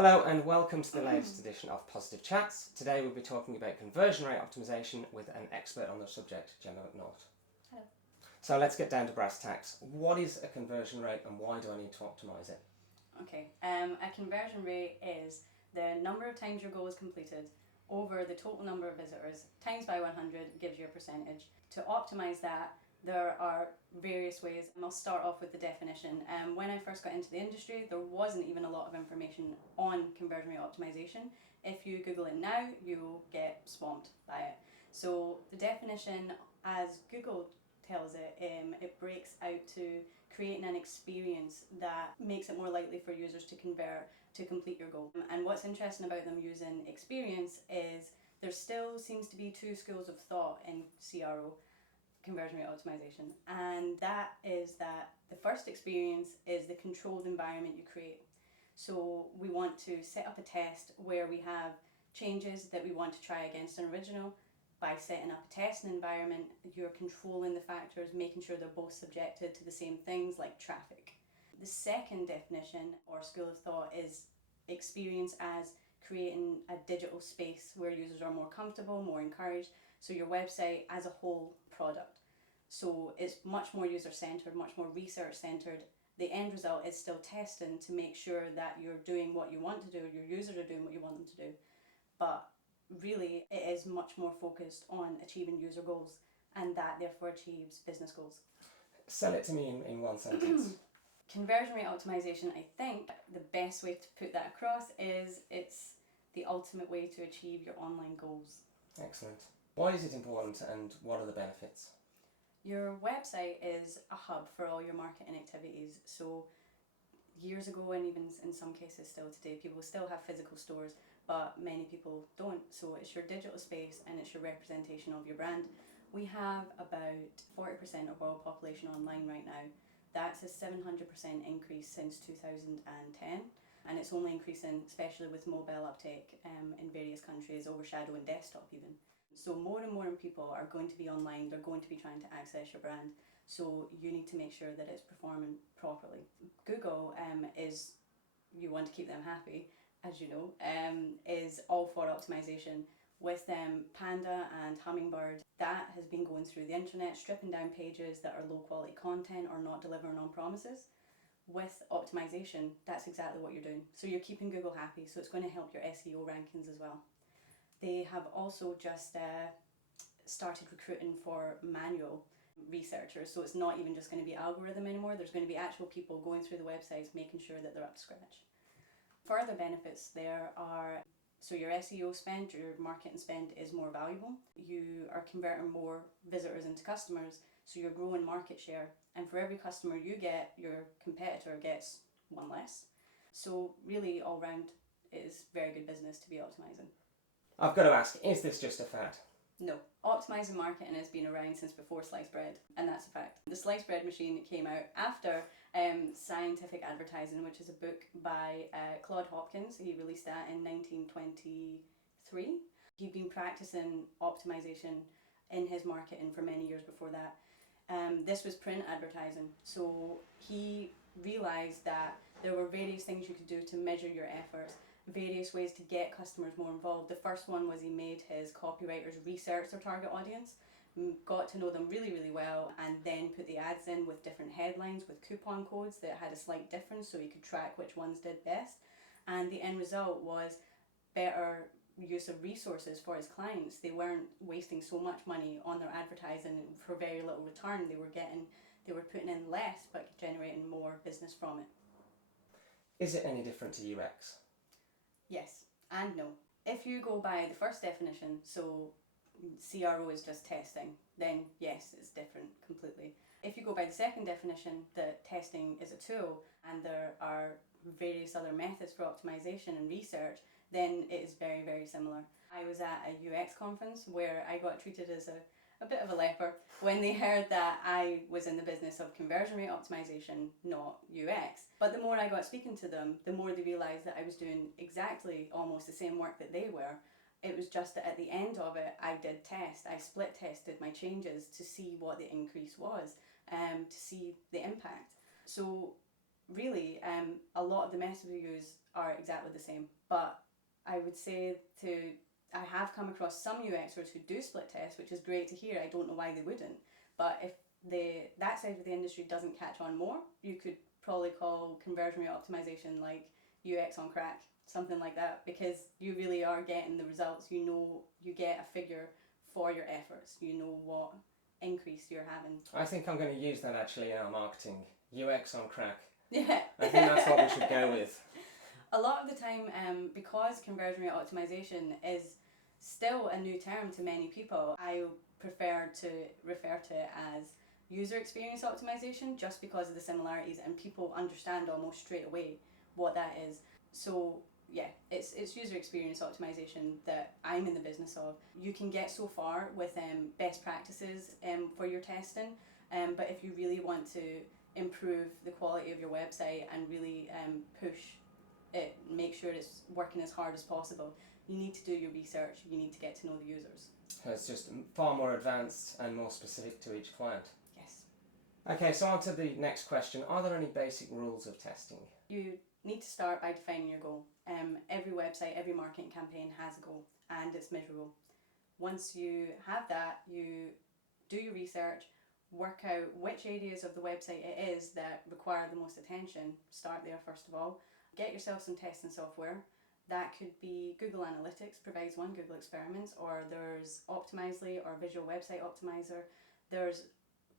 Hello and welcome to the latest edition of Positive Chats. Today we'll be talking about conversion rate optimization with an expert on the subject, Gemma MacNaught. Hello. So let's get down to brass tacks. What is a conversion rate and why do I need to optimize it? Okay, a conversion rate is the number of times your goal is completed over the total number of visitors times by 100 gives you a percentage. To optimize that, there are various ways, and I'll start off with the definition. When I first got into the industry, there wasn't even a lot of information on conversion rate optimization. If you Google it now, you'll get swamped by it. So the definition, as Google tells it, it breaks out to creating an experience that makes it more likely for users to convert to complete your goal. And what's interesting about them using experience is there still seems to be two schools of thought in CRO, conversion rate optimization, and that is that the first experience is the controlled environment you create. So we want to set up a test where we have changes that we want to try against an original. By setting up a testing environment, you're controlling the factors, making sure they're both subjected to the same things like traffic. The second definition or school of thought is experience as creating a digital space where users are more comfortable, more encouraged. So your website as a whole product. So it's much more user-centered, much more research-centered. The end result is still testing to make sure that you're doing what you want to do, your users are doing what you want them to do. But really, it is much more focused on achieving user goals, and that therefore achieves business goals. Sell it to me in one sentence. Conversion rate optimization, I think the best way to put that across is it's the ultimate way to achieve your online goals. Excellent. Why is it important and what are the benefits? Your website is a hub for all your marketing activities. So years ago, and even in some cases still today, people still have physical stores, but many people don't. So it's your digital space and it's your representation of your brand. We have about 40% of world population online right now. That's a 700% increase since 2010, and it's only increasing, especially with mobile uptake in various countries, overshadowing desktop even. So more and more people are going to be online, they're going to be trying to access your brand, so you need to make sure that it's performing properly. Google is, you want to keep them happy, as you know, is all for optimization. With Panda and Hummingbird, that has been going through the internet, stripping down pages that are low quality content or not delivering on promises. With optimization, that's exactly what you're doing. So you're keeping Google happy, so it's going to help your SEO rankings as well. They have also just started recruiting for manual researchers, so it's not even just going to be algorithm anymore. There's going to be actual people going through the websites, making sure that they're up to scratch. Further benefits there are, so your SEO spend, your marketing spend is more valuable. You are converting more visitors into customers, so you're growing market share. And for every customer you get, your competitor gets one less. So really, all round, it is very good business to be optimizing. I've got to ask, is this just a fad? No. Optimizing marketing has been around since before sliced bread, and that's a fact. The sliced bread machine came out after Scientific Advertising, which is a book by Claude Hopkins. He released that in 1923. He'd been practicing optimization in his marketing for many years before that. This was print advertising, so he realised that there were various things you could do to measure your efforts, various ways to get customers more involved. The first one was he made his copywriters research their target audience, got to know them really, really well, and then put the ads in with different headlines with coupon codes that had a slight difference so he could track which ones did best. And the end result was better use of resources for his clients. They weren't wasting so much money on their advertising for very little return. They were putting in less but generating more business from it. Is it any different to UX? Yes and no. If you go by the first definition, so CRO is just testing, then yes, it's different completely. If you go by the second definition, that testing is a tool and there are various other methods for optimization and research, then it is very, very similar. I was at a UX conference where I got treated as a bit of a leper when they heard that I was in the business of conversion rate optimization, not UX. But the more I got speaking to them, the more they realised that I was doing exactly almost the same work that they were. It was just that at the end of it, I did test. I split tested my changes to see what the increase was, to see the impact. So really, a lot of the methods we use are exactly the same. But I would say I have come across some UXers who do split tests, which is great to hear. I don't know why they wouldn't. But if that side of the industry doesn't catch on more, you could probably call conversion rate optimization like UX on crack, something like that, because you really are getting the results. You know, you get a figure for your efforts. You know what increase you're having. I think I'm going to use that actually in our marketing. UX on crack. Yeah. I think that's what we should go with. A lot of the time, because conversion rate optimization is still a new term to many people, I prefer to refer to it as user experience optimization, just because of the similarities, and people understand almost straight away what that is. So yeah, it's user experience optimization that I'm in the business of. You can get so far with best practices for your testing, but if you really want to improve the quality of your website and really push it, make sure it's working as hard as possible, you need to do your research. You need to get to know the users. So it's just far more advanced and more specific to each client. Yes. Okay, so on to the next question. Are there any basic rules of testing? You need to start by defining your goal. Every website, every marketing campaign has a goal, and it's measurable. Once you have that, you do your research, work out which areas of the website it is that require the most attention. Start there first of all. Get yourself some testing software. That could be Google Analytics provides one, Google Experiments, or there's Optimizely or Visual Website Optimizer. There's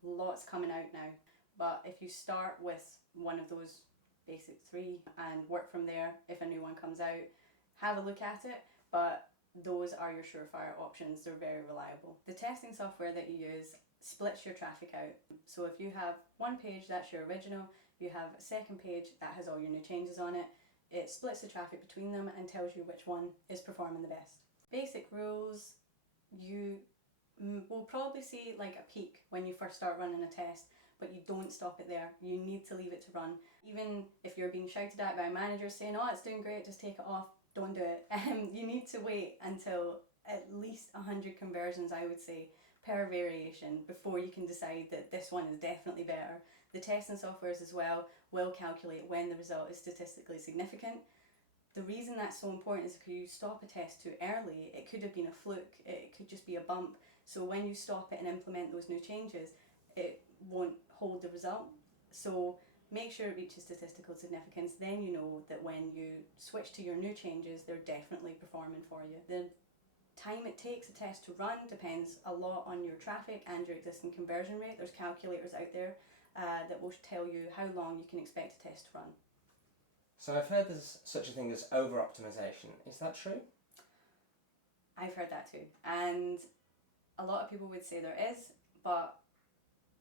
lots coming out now. But if you start with one of those basic three and work from there, if a new one comes out, have a look at it. But those are your surefire options. They're very reliable. The testing software that you use splits your traffic out. So if you have one page, that's your original. You have a second page that has all your new changes on it. It splits the traffic between them and tells you which one is performing the best. Basic rules, you will probably see like a peak when you first start running a test, but you don't stop it there. You need to leave it to run. Even if you're being shouted at by a manager saying, oh, it's doing great, just take it off, don't do it. You need to wait until at least 100 conversions, I would say, per variation before you can decide that this one is definitely better. The testing softwares as well will calculate when the result is statistically significant. The reason that's so important is because you stop a test too early, it could have been a fluke, it could just be a bump. So when you stop it and implement those new changes, it won't hold the result. So make sure it reaches statistical significance, then you know that when you switch to your new changes, they're definitely performing for you. The time it takes a test to run depends a lot on your traffic and your existing conversion rate. There's calculators out there that will tell you how long you can expect a test to run. So I've heard there's such a thing as over-optimization. Is that true? I've heard that too. And a lot of people would say there is, but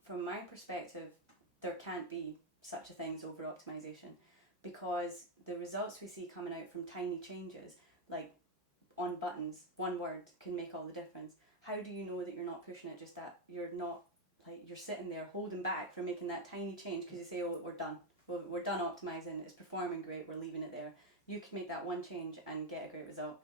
from my perspective, there can't be such a thing as over-optimization, because the results we see coming out from tiny changes, like on buttons, one word can make all the difference. How do you know that you're not pushing it just that you're not, like, you're sitting there holding back from making that tiny change because you say, oh, we're done. Well, we're done optimizing, it's performing great, we're leaving it there. You can make that one change and get a great result.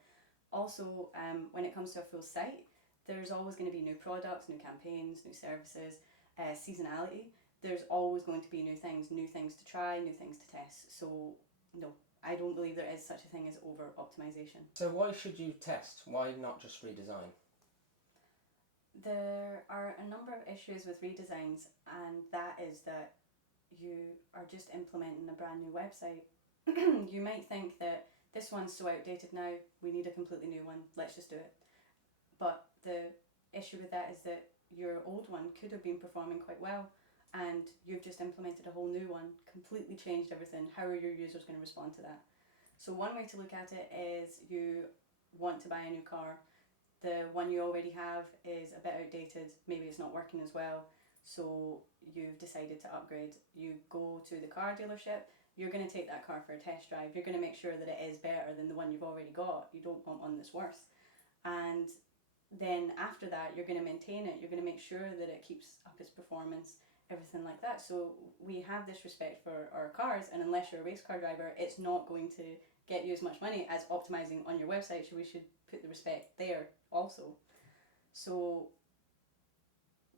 Also, when it comes to a full site, there's always going to be new products, new campaigns, new services, seasonality. There's always going to be new things to try, new things to test. So no, I don't believe there is such a thing as over-optimization. So why should you test? Why not just redesign? There are a number of issues with redesigns, and that is that you are just implementing a brand new website. You might think that this one's so outdated now, we need a completely new one, let's just do it. But the issue with that is that your old one could have been performing quite well, and you've just implemented a whole new one, completely changed everything. How are your users going to respond to that? So one way to look at it is you want to buy a new car. The one you already have is a bit outdated, maybe it's not working as well, so you've decided to upgrade. You go to the car dealership, you're going to take that car for a test drive, you're going to make sure that it is better than the one you've already got. You don't want one that's worse. And then after that, you're going to maintain it, you're going to make sure that it keeps up its performance, everything like that. So we have this respect for our cars, and unless you're a race car driver, it's not going to get you as much money as optimizing on your website, so we should put the respect there also. So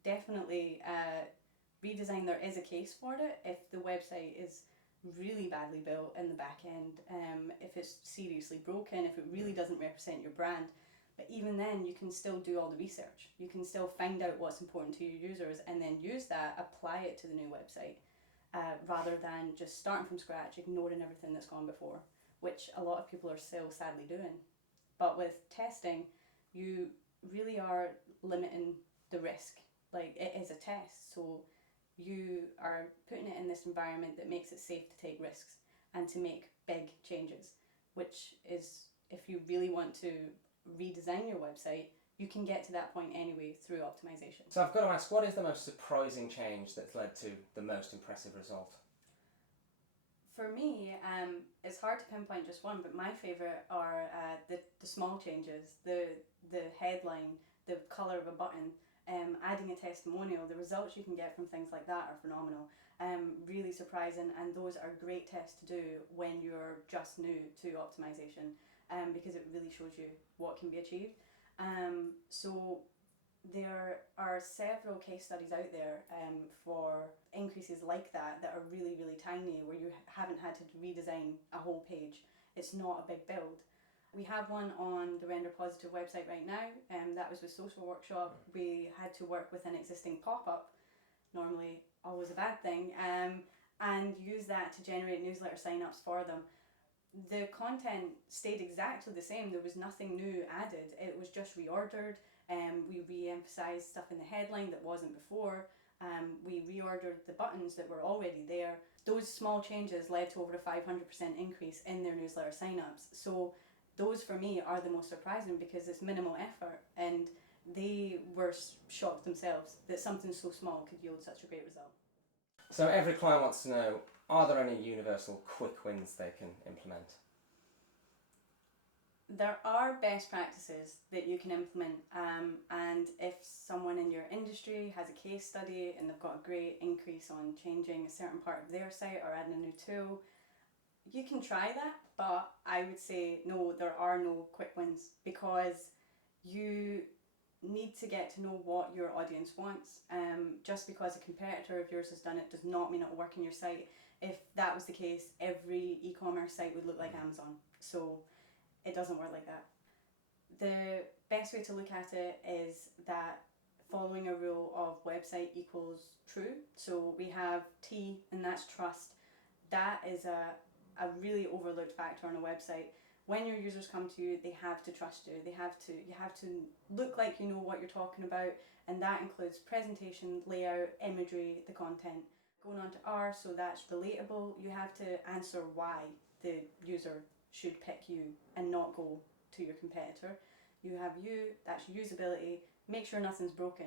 definitely redesign, there is a case for it if the website is really badly built in the back end, if it's seriously broken, if it really doesn't represent your brand. But even then, you can still do all the research. You can still find out what's important to your users and then use that, apply it to the new website, rather than just starting from scratch, ignoring everything that's gone before, which a lot of people are still sadly doing. But with testing, you really are limiting the risk. Like, it is a test, so you are putting it in this environment that makes it safe to take risks and to make big changes, which is, if you really want to redesign your website, you can get to that point anyway through optimization. So I've got to ask, what is the most surprising change that's led to the most impressive result? For me, it's hard to pinpoint just one, but my favourite are the small changes, the headline, the colour of a button, adding a testimonial. The results you can get from things like that are phenomenal, really surprising, and those are great tests to do when you're just new to optimization, because it really shows you what can be achieved. So there are several case studies out there for increases like that are really, really tiny, where you haven't had to redesign a whole page. It's not a big build. We have one on the Render Positive website right now, that was with Social Workshop. We had to work with an existing pop-up, normally always a bad thing, and use that to generate newsletter sign-ups for them. The content stayed exactly the same. There was nothing new added. It was just reordered. We re-emphasised stuff in the headline that wasn't before. We reordered the buttons that were already there. Those small changes led to over a 500% increase in their newsletter sign-ups. So those for me are the most surprising, because it's minimal effort, and they were shocked themselves that something so small could yield such a great result. So every client wants to know, are there any universal quick wins they can implement? There are best practices that you can implement, and if someone in your industry has a case study and they've got a great increase on changing a certain part of their site or adding a new tool, you can try that, but I would say no, there are no quick wins, because you need to get to know what your audience wants. Just because a competitor of yours has done it does not mean it will work on your site. If that was the case, every e-commerce site would look like Amazon. So it doesn't work like that. The best way to look at it is that following a rule of website equals true. So we have T, and that's trust. That is a really overlooked factor on a website. When your users come to you, they have to trust you. You have to look like you know what you're talking about, and that includes presentation, layout, imagery, the content. Going on to R, so that's relatable. You have to answer why the user should pick you and not go to your competitor. You have U, that's usability. Make sure nothing's broken.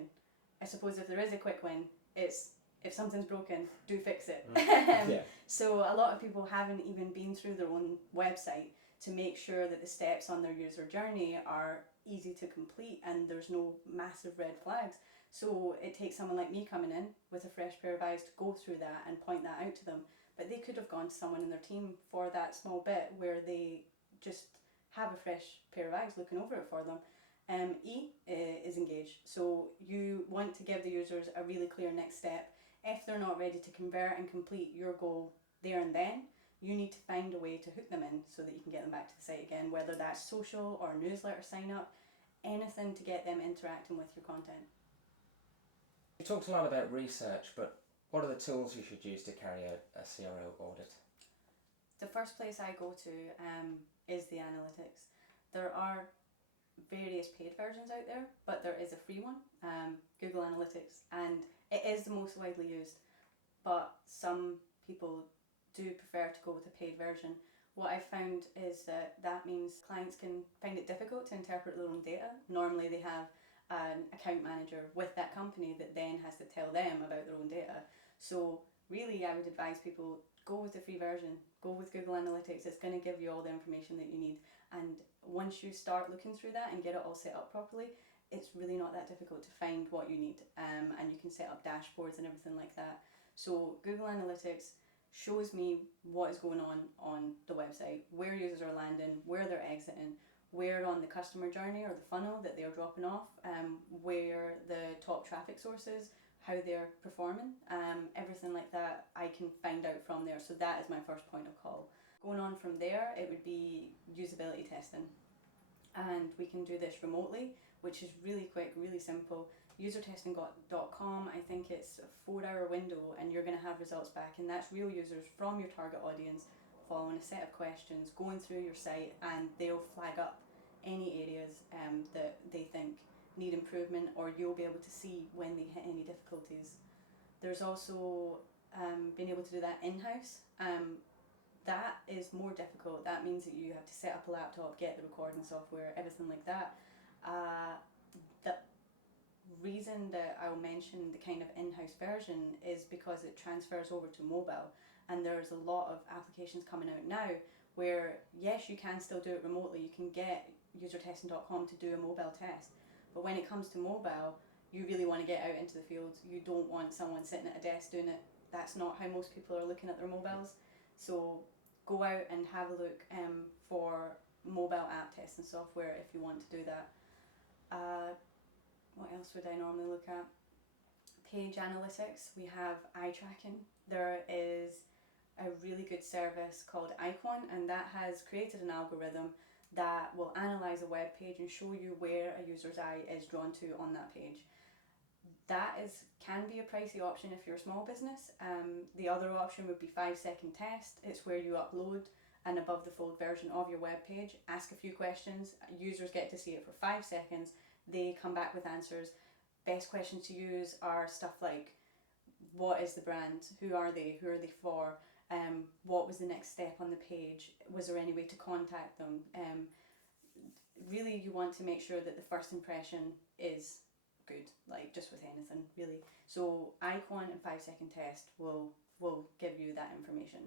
I suppose if there is a quick win, it's if something's broken, do fix it. Yeah. So a lot of people haven't even been through their own website to make sure that the steps on their user journey are easy to complete and there's no massive red flags. So it takes someone like me coming in with a fresh pair of eyes to go through that and point that out to them. But they could have gone to someone in their team for that small bit where they just have a fresh pair of eyes looking over it for them. E is engage. So you want to give the users a really clear next step. If they're not ready to convert and complete your goal there and then, you need to find a way to hook them in so that you can get them back to the site again, whether that's social or newsletter sign up, anything to get them interacting with your content. You talked a lot about research, but what are the tools you should use to carry out a CRO audit? The first place I go to is the analytics. There are various paid versions out there, but there is a free one, Google Analytics, and it is the most widely used, but some people do prefer to go with a paid version. What I've found is that means clients can find it difficult to interpret their own data. Normally they have an account manager with that company that then has to tell them about their own data. So really I would advise people, go with the free version, go with Google Analytics. It's going to give you all the information that you need, and once you start looking through that and get it all set up properly, it's really not that difficult to find what you need, and you can set up dashboards and everything like that. So Google Analytics shows me what is going on the website, where users are landing, where they're exiting, where on the customer journey or the funnel that they're dropping off, where the top traffic sources, how they're performing. Everything like that I can find out from there, so that is my first point of call. Going on from there, it would be usability testing, and we can do this remotely, which is really quick, really simple. Usertesting.com, I think it's a 4-hour window, and you're going to have results back, and that's real users from your target audience following a set of questions, going through your site, and they'll flag up any areas that they think need improvement, or you'll be able to see when they hit any difficulties. There's also being able to do that in-house. That is more difficult. That means that you have to set up a laptop, get the recording software, everything like that. The reason that I'll mention the kind of in-house version is because it transfers over to mobile, and there's a lot of applications coming out now where, yes, you can still do it remotely. You can get usertesting.com to do a mobile test, but when it comes to mobile, you really want to get out into the field. You don't want someone sitting at a desk doing it. That's not how most people are looking at their mobiles. So go out and have a look for mobile app testing software if you want to do that. What else would I normally look at? Page analytics. We have eye tracking. There is a really good service called Icon, and that has created an algorithm that will analyse a web page and show you where a user's eye is drawn to on that page. That can be a pricey option if you're a small business. The other option would be 5-second test. It's where you upload an above the fold version of your web page, ask a few questions, users get to see it for 5 seconds, they come back with answers. Best questions to use are stuff like, what is the brand, who are they for, what was the next step on the page, was there any way to contact them. Really, you want to make sure that the first impression is good, like just with anything really. So Icon and 5-second test will give you that information.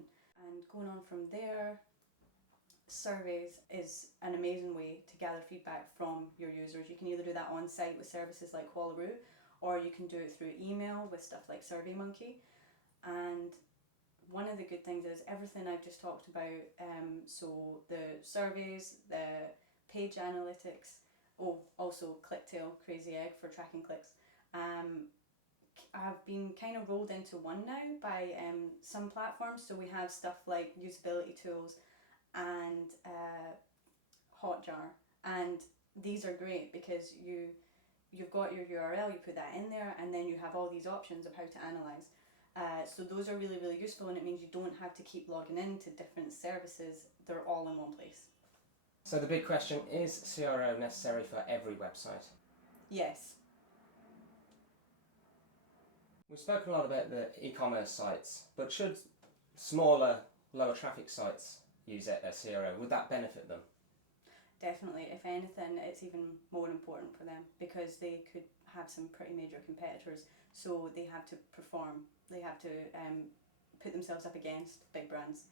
And going on from there, surveys is an amazing way to gather feedback from your users. You can either do that on site with services like Qualaroo, or you can do it through email with stuff like SurveyMonkey. And one of the good things is everything I've just talked about, so the surveys, the page analytics, also ClickTail, Crazy Egg for tracking clicks, have been kind of rolled into one now by some platforms. So we have stuff like usability tools and Hotjar, and these are great because you've got your URL, you put that in there, and then you have all these options of how to analyze. So those are really, really useful, and it means you don't have to keep logging into different services. They're all in one place. So the big question, is CRO necessary for every website? Yes. We've spoken a lot about the e-commerce sites, but should smaller, lower traffic sites use a CRO? Would that benefit them? Definitely. If anything, it's even more important for them because they could have some pretty major competitors, so they have to perform. They have to put themselves up against big brands.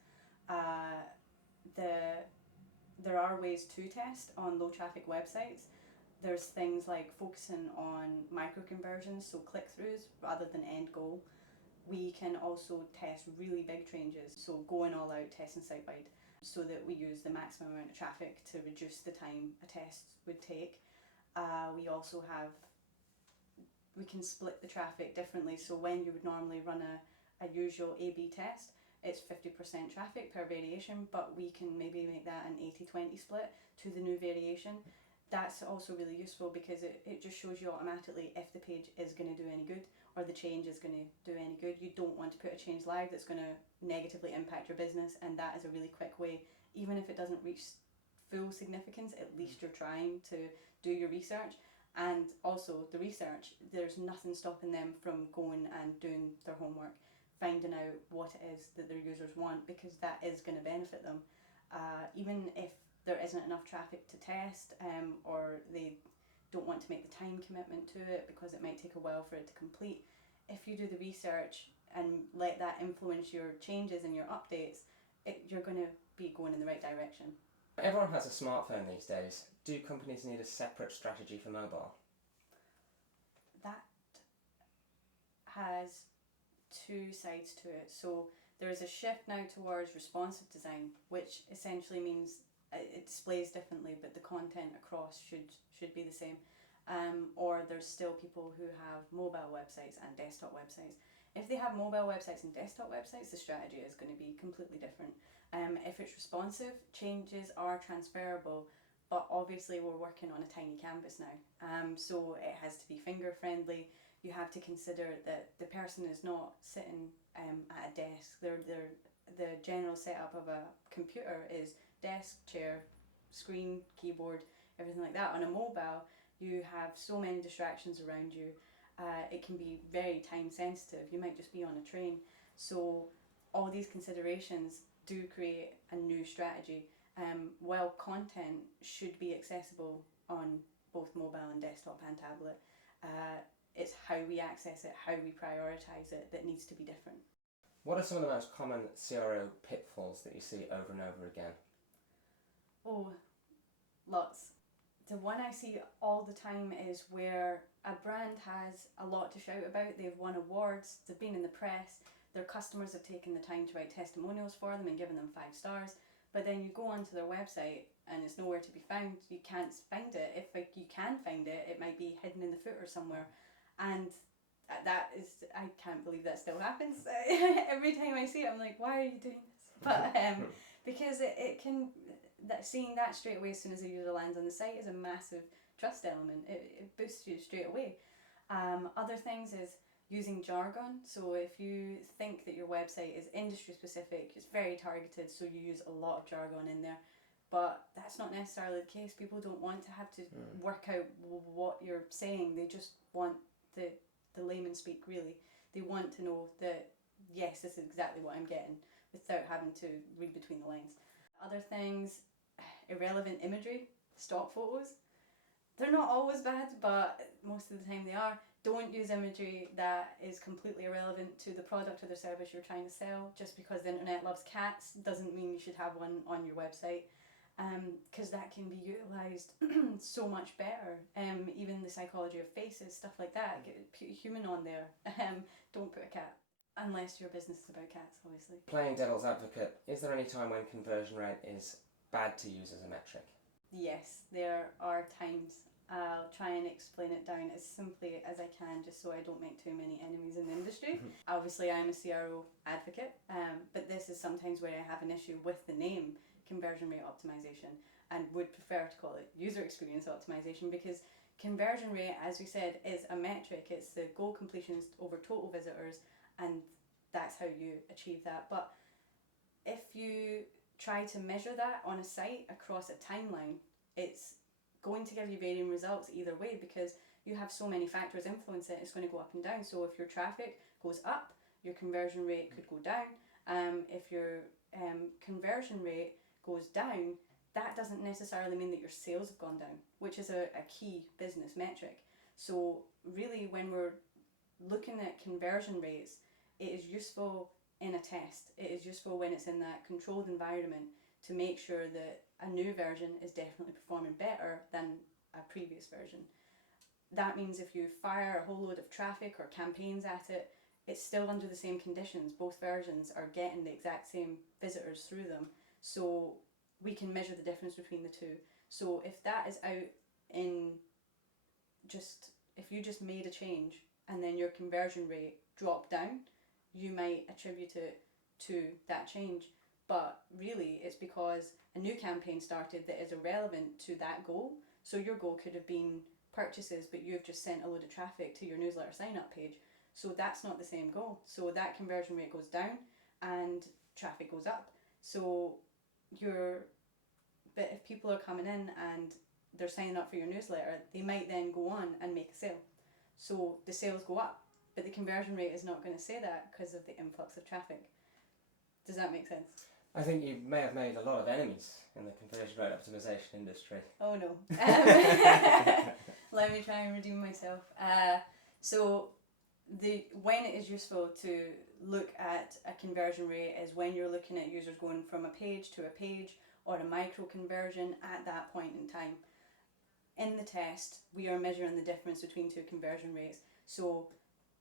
There are ways to test on low traffic websites. There's things like focusing on micro conversions, so click-throughs rather than end goal. We can also test really big changes, so going all out, testing site-wide, so that we use the maximum amount of traffic to reduce the time a test would take. We can split the traffic differently, so when you would normally run a usual A/B test, it's 50% traffic per variation, but we can maybe make that an 80-20 split to the new variation. That's also really useful because it just shows you automatically if the page is going to do any good or the change is going to do any good. You don't want to put a change live that's going to negatively impact your business, and that is a really quick way. Even if it doesn't reach full significance, at least you're trying to do your research. And also the research, there's nothing stopping them from going and doing their homework, finding out what it is that their users want, because that is going to benefit them. Even if there isn't enough traffic to test, or they don't want to make the time commitment to it because it might take a while for it to complete, if you do the research and let that influence your changes and your updates, you're going to be going in the right direction. Everyone has a smartphone these days. Do companies need a separate strategy for mobile? That has two sides to it. So there is a shift now towards responsive design, which essentially means it displays differently, but the content across should be the same. or there's still people who have mobile websites and desktop websites. If they have mobile websites and desktop websites, the strategy is going to be completely different. If it's responsive, changes are transferable, but obviously we're working on a tiny canvas now, so it has to be finger friendly. You have to consider that the person is not sitting at a desk. The general setup of a computer is desk, chair, screen, keyboard, everything like that. On a mobile, you have so many distractions around you. It can be very time sensitive. You might just be on a train. So all these considerations do create a new strategy. While content should be accessible on both mobile and desktop and tablet, it's how we access it, how we prioritise it that needs to be different. What are some of the most common CRO pitfalls that you see over and over again? Oh, lots. The one I see all the time is where a brand has a lot to shout about. They've won awards, they've been in the press, their customers have taken the time to write testimonials for them and given them 5 stars. But then you go onto their website and it's nowhere to be found. You can't find it. If you can find it, it might be hidden in the footer somewhere. And that is, I can't believe that still happens. Every time I see it, I'm like, why are you doing this? But because it can, seeing that straight away as soon as a user lands on the site is a massive trust element. It boosts you straight away. Other things is using jargon. So if you think that your website is industry specific, it's very targeted, so you use a lot of jargon in there. But that's not necessarily the case. People don't want to have to work out what you're saying. They just want the layman speak, really. They want to know that, yes, this is exactly what I'm getting, without having to read between the lines. Other things, irrelevant imagery, stock photos. They're not always bad, but most of the time they are. Don't use imagery that is completely irrelevant to the product or the service you're trying to sell. Just because the internet loves cats doesn't mean you should have one on your website, because that can be utilised so much better. Even the psychology of faces, stuff like that. Put a human on there. Don't put a cat. Unless your business is about cats, obviously. Playing devil's advocate, is there any time when conversion rate is bad to use as a metric? Yes, there are times. I'll try and explain it down as simply as I can, just so I don't make too many enemies in the industry. Obviously, I'm a CRO advocate, but this is sometimes where I have an issue with the name conversion rate optimization, and would prefer to call it user experience optimization, because conversion rate, as we said, is a metric. It's the goal completions over total visitors, and that's how you achieve that. But if you try to measure that on a site across a timeline, it's going to give you varying results either way, because you have so many factors influence it. It's going to go up and down. So if your traffic goes up, your conversion rate could go down. If your conversion rate goes down, that doesn't necessarily mean that your sales have gone down, which is a key business metric. So really, when we're looking at conversion rates, it is useful in a test. It is useful when it's in that controlled environment to make sure that a new version is definitely performing better than a previous version. That means if you fire a whole load of traffic or campaigns at it, it's still under the same conditions. Both versions are getting the exact same visitors through them. So we can measure the difference between the two. So if that is out in if you just made a change and then your conversion rate dropped down, you might attribute it to that change. But really, it's because a new campaign started that is irrelevant to that goal. So your goal could have been purchases, but you've just sent a load of traffic to your newsletter sign-up page. So that's not the same goal. So that conversion rate goes down and traffic goes up. So but if people are coming in and they're signing up for your newsletter, they might then go on and make a sale. So the sales go up, but the conversion rate is not going to say that because of the influx of traffic. Does that make sense? I think you may have made a lot of enemies in the conversion rate optimization industry. Oh no. Let me try and redeem myself. So when it is useful to look at a conversion rate is when you're looking at users going from a page to a page or a micro conversion at that point in time. In the test, we are measuring the difference between two conversion rates. So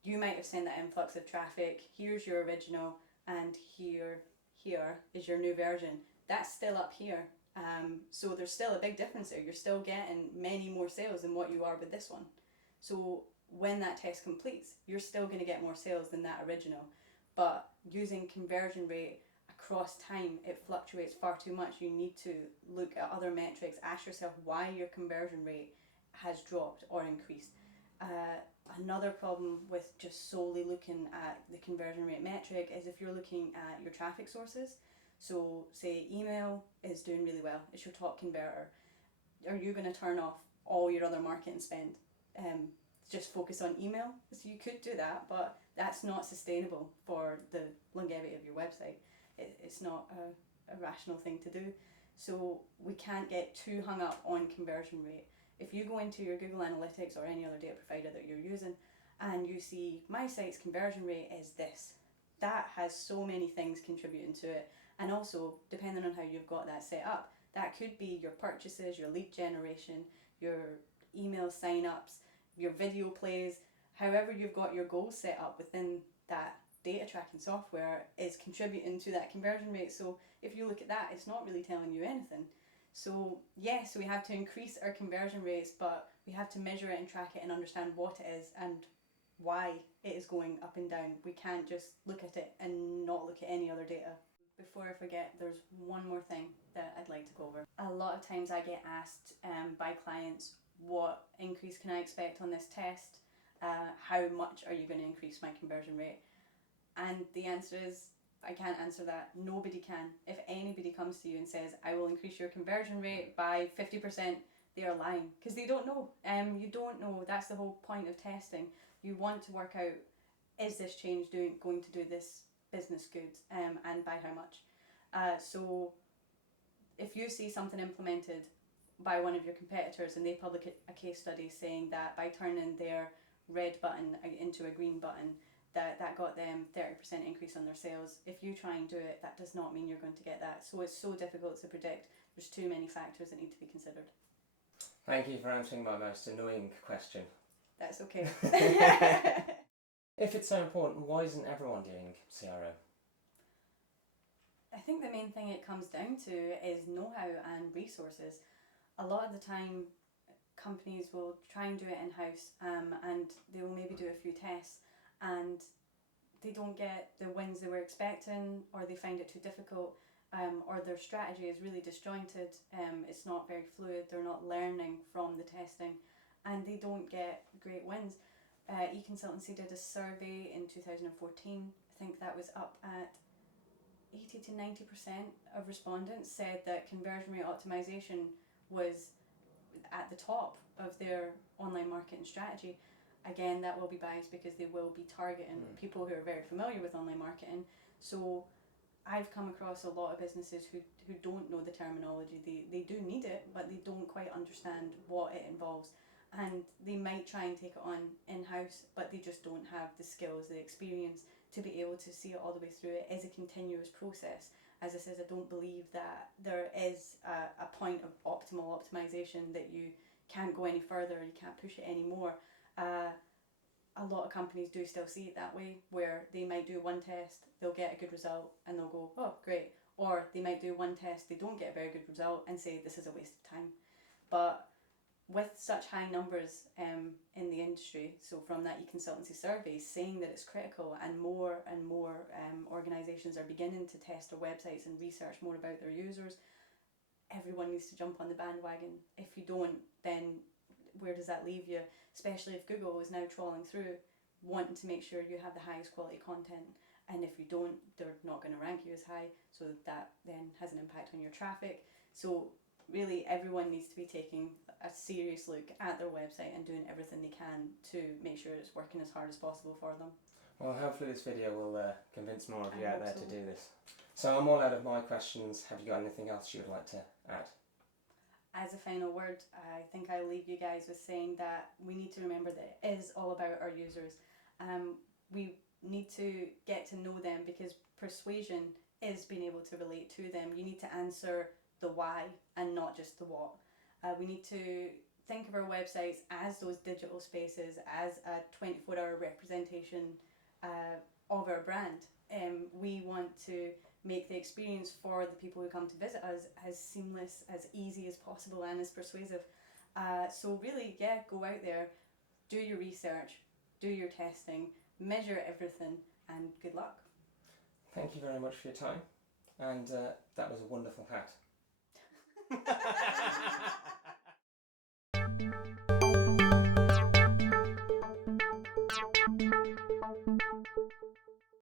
you might have sent that influx of traffic, here's your original, and here is your new version. That's still up here. So there's still a big difference there. You're still getting many more sales than what you are with this one. So when that test completes, you're still going to get more sales than that original. But using conversion rate across time, it fluctuates far too much. You need to look at other metrics, ask yourself why your conversion rate has dropped or increased. Another problem with just solely looking at the conversion rate metric is if you're looking at your traffic sources. So say email is doing really well, it's your top converter. Are you going to turn off all your other marketing spend? Just focus on email? So you could do that, but that's not sustainable for the longevity of your website. It's not a rational thing to do. So we can't get too hung up on conversion rate. If you go into your Google Analytics or any other data provider that you're using and you see my site's conversion rate is this, that has so many things contributing to it. And also, depending on how you've got that set up, that could be your purchases, your lead generation, your email sign-ups, your video plays, however you've got your goals set up within that data tracking software is contributing to that conversion rate. So if you look at that, it's not really telling you anything. So yes, we have to increase our conversion rates, but we have to measure it and track it and understand what it is and why it is going up and down. We can't just look at it and not look at any other data. Before I forget, there's one more thing that I'd like to go over. A lot of times I get asked by clients, what increase can I expect on this test? How much are you going to increase my conversion rate? And the answer is, I can't answer that. Nobody can. If anybody comes to you and says, I will increase your conversion rate by 50%, they are lying because they don't know. You don't know. That's the whole point of testing. You want to work out, is this change going to do this business good, and by how much? So if you see something implemented by one of your competitors and they publish a case study saying that by turning their red button into a green button, that got them 30% increase on their sales. If you try and do it, that does not mean you're going to get that. So it's so difficult to predict. There's too many factors that need to be considered. Thank you for answering my most annoying question. That's okay. If it's so important, why isn't everyone doing CRO? I think the main thing it comes down to is know-how and resources. A lot of the time, companies will try and do it in-house, and they will maybe do a few tests, and they don't get the wins they were expecting, or they find it too difficult, or their strategy is really disjointed, it's not very fluid, they're not learning from the testing, and they don't get great wins. eConsultancy did a survey in 2014, I think that was up at 80 to 90% of respondents said that conversion rate optimization was at the top of their online marketing strategy. Again, that will be biased because they will be targeting people who are very familiar with online marketing. So I've come across a lot of businesses who don't know the terminology. They do need it, but they don't quite understand what it involves. And they might try and take it on in-house, but they just don't have the skills, the experience to be able to see it all the way through. It is a continuous process. As I said, I don't believe that there is a point of optimal optimization that you can't go any further, you can't push it anymore. A lot of companies do still see it that way, where they might do one test, they'll get a good result and they'll go, oh great, or they might do one test, they don't get a very good result and say this is a waste of time. But with such high numbers in the industry, so from that eConsultancy survey saying that it's critical, and more organisations are beginning to test their websites and research more about their users, everyone needs to jump on the bandwagon. If you don't, then where does that leave you? Especially if Google is now trawling through, wanting to make sure you have the highest quality content, and if you don't, they're not going to rank you as high, so that then has an impact on your traffic. So really everyone needs to be taking a serious look at their website and doing everything they can to make sure it's working as hard as possible for them. Well, hopefully this video will convince more of you I out there hope to so. do this. So I'm all out of my questions. Have you got anything else you would like to add? As a final word, I think I'll leave you guys with saying that we need to remember that it is all about our users. We need to get to know them, because persuasion is being able to relate to them. You need to answer the why and not just the what. We need to think of our websites as those digital spaces, as a 24-hour representation of our brand. We want to make the experience for the people who come to visit us as seamless, as easy as possible, and as persuasive. So really, yeah, go out there, do your research, do your testing, measure everything, and good luck. Thank you very much for your time, and that was a wonderful hat.